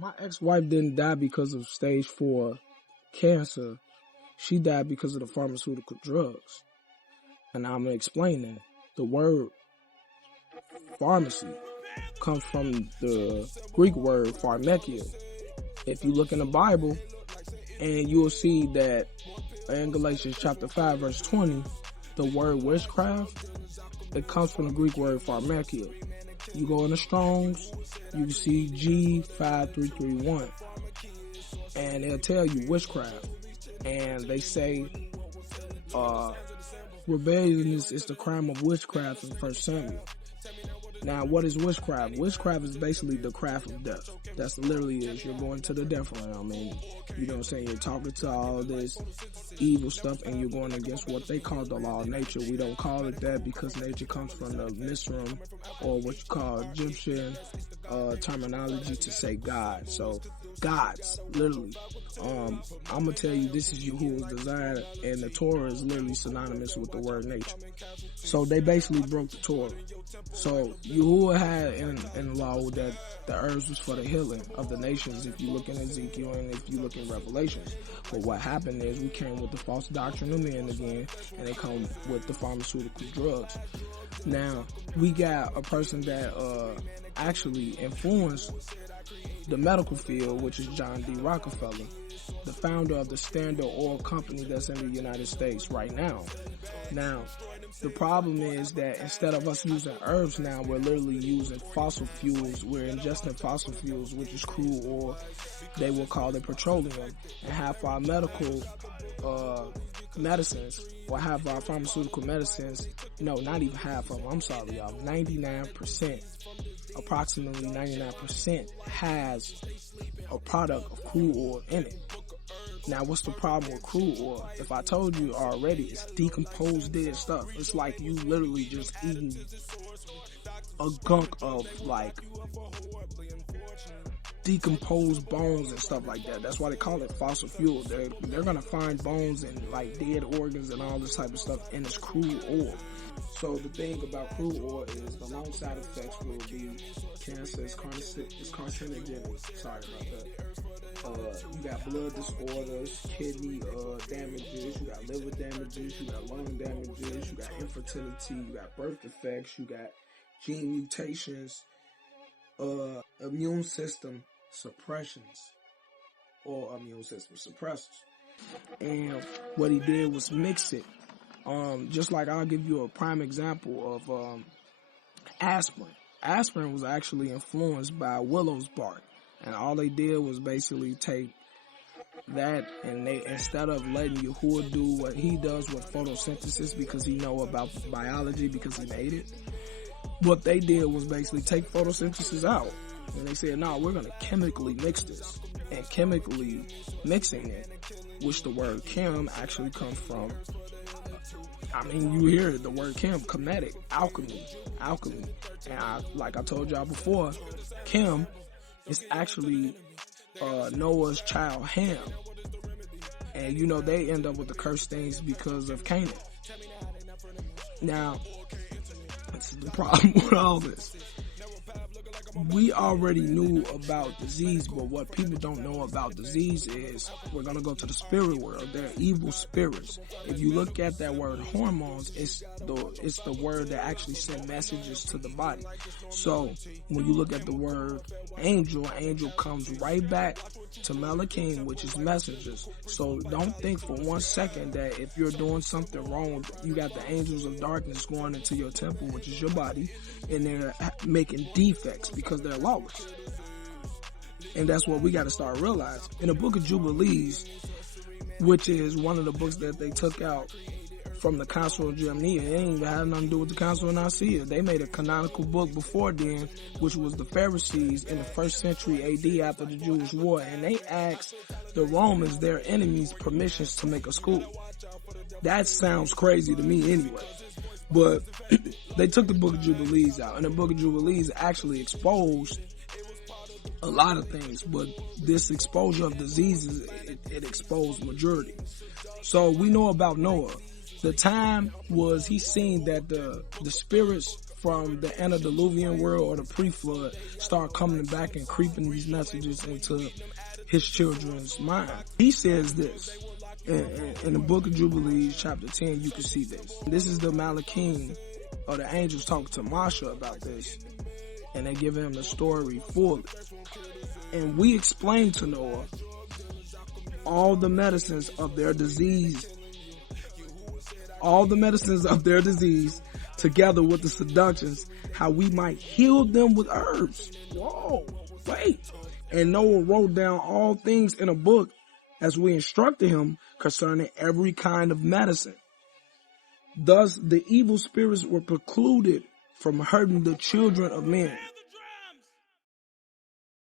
My ex-wife didn't die because of stage 4 cancer. She died because of the pharmaceutical drugs. And I'm going to explain that. The word pharmacy comes from the Greek word pharmakia. If you look in the Bible, and you will see that in Galatians chapter 5 verse 20, the word witchcraft, it comes from the Greek word pharmakia. You go in the Strongs, you see G5331, and they'll tell you witchcraft. And they say rebellion is the crime of witchcraft in 1 Samuel. Now, what is witchcraft? Witchcraft is basically the craft of death. That's literally is. You're going to the death realm, and you know what I'm saying? You're talking to all this evil stuff, and you're going against what they call the law of nature. We don't call it that because nature comes from the Misrim, or what you call Egyptian terminology to say God. So, gods, literally. I'm gonna tell you, this is Yahuwah's design, and the Torah is literally synonymous with the word nature. So they basically broke the Torah. So Yahuwah had in law that the herbs was for the healing of the nations, if you look in Ezekiel and if you look in Revelations. But what happened is we came with the false doctrine of men again, and they come with the pharmaceutical drugs. Now, we got a person that actually influenced the medical field, which is John D. Rockefeller, the founder of the Standard Oil Company that's in the United States right now. Now, the problem is that instead of us using herbs now, we're literally using fossil fuels. We're ingesting fossil fuels, which is crude oil. They will call it petroleum. And half our medical medicines, or half our pharmaceutical medicines, no, not even half of them, I'm sorry y'all, 99%, approximately 99% has a product of crude oil in it. Now, what's the problem with crude oil? If I told you already, it's decomposed dead stuff. It's like you literally just eating a gunk of like decomposed bones and stuff like that. That's why they call it fossil fuel. They're gonna find bones and like dead organs and all this type of stuff in this crude oil. So the thing about crude oil is the long side effects will be cancer, it's carcinogenic. Sorry about that. You got blood disorders, kidney damages, you got liver damages, you got lung damages, you got infertility, you got birth defects, you got gene mutations, immune system suppressions, or immune system suppressors. And what he did was mix it. Just like I'll give you a prime example of aspirin. Aspirin was actually influenced by willow's bark. And all they did was basically take that, and they, instead of letting Yahuwah do what he does with photosynthesis because he know about biology because he made it, what they did was basically take photosynthesis out. And they said, no, we're going to chemically mix this. And chemically mixing it, which the word chem actually comes from, I mean, you hear the word chem, chemetic, alchemy. And like I told y'all before, chem is actually Noah's child Ham. And you know, they end up with the cursed things because of Canaan. Now, this is the problem with all this. We already knew about disease, but what people don't know about disease is we're going to go to the spirit world. They're evil spirits. If you look at that word hormones, it's the word that actually sends messages to the body. So when you look at the word angel comes right back to Malachim, which is messengers. So don't think for 1 second that if you're doing something wrong, you got the angels of darkness going into your temple, which is your body, and they're making defects because they're lawless. And that's what we got to start realizing. In the book of Jubilees, which is one of the books that they took out from the Council of Germany, it ain't even had nothing to do with the Council of Nicaea. They made a canonical book before then, which was the Pharisees in the 1st century AD after the Jewish War, and they asked the Romans, their enemies, permissions to make a school. That sounds crazy to me anyway. But they took the book of Jubilees out, and the book of Jubilees actually exposed a lot of things, but this exposure of diseases, it exposed majority. So we know about Noah. The time was he seen that the spirits from the antediluvian world or the pre-flood start coming back and creeping these messages into his children's mind. He says this in the book of Jubilees, chapter 10, you can see this. This is the Malachim, or the angels talking to Masha about this, and they give him the story fully. And we explain to Noah all the medicines of their disease, together with the seductions, how we might heal them with herbs. Whoa, wait. And Noah wrote down all things in a book as we instructed him concerning every kind of medicine. Thus, the evil spirits were precluded from hurting the children of men.